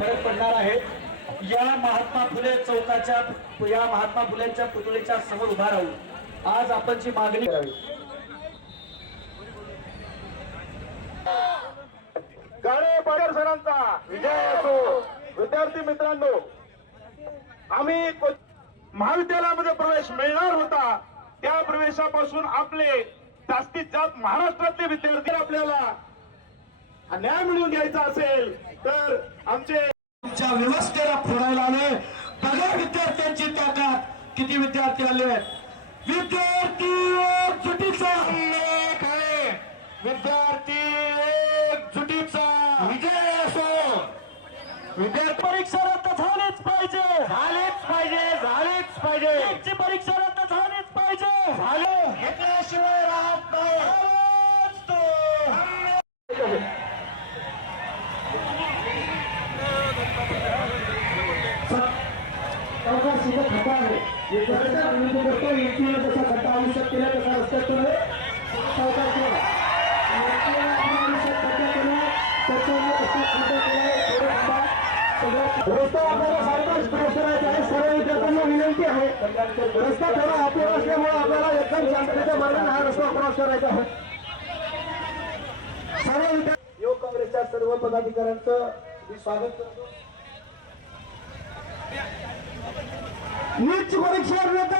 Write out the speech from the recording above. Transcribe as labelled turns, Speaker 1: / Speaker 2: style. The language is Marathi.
Speaker 1: फरक पडणार आहे. या महात्मा फुले चौकाच्या या महात्मा फुलेंच्या पुतळीच्या समोर उभा राहून आज आपण जी मागणी करावी.
Speaker 2: गाडे पाटील सरांचा विजय असो. विद्यार्थी मित्रांनो आम्ही महाविद्यालयामध्ये प्रवेश मिळणार होता त्या प्रवेशापासून आपले जास्तीत जास्त महाराष्ट्रातले विद्यार्थी आपल्याला न्याय मिळवून घ्यायचा असेल तर आमचे
Speaker 1: च्या व्यवस्थेला फोडायला आले बघा विद्यार्थ्यांची ताकद. किती विद्यार्थी आले विद्यार्थी एकजुटीचा उल्लेख आहे. विद्यार्थी एकजुटीचा विजय असो. विद्यार्थी परीक्षा रद्द झालीच पाहिजे. झालीच पाहिजे झालीच पाहिजे. परीक्षा रद्द झालीच पाहिजे. झाले. घेतल्याशिवाय राहत सीधा खड्डा आहे. रस्ता विविध करतो युपीला जसा खड्डा आयुष्यात केला तसा रस्त्यात सावकार केला रस्ता आपल्याला आहे सर्व विद्यार्थ्यांना विनंती आहे. रस्ता थोडा अपील असल्यामुळे आपल्याला एकदम शांततेच्या मार्गाने हा रस्ता क्रॉस करायचा आहे. सर्व विद्यार्थी योग काँग्रेसच्या सर्व पदाधिकाऱ्यांचं मी स्वागत करतो. नीटची परीक्षा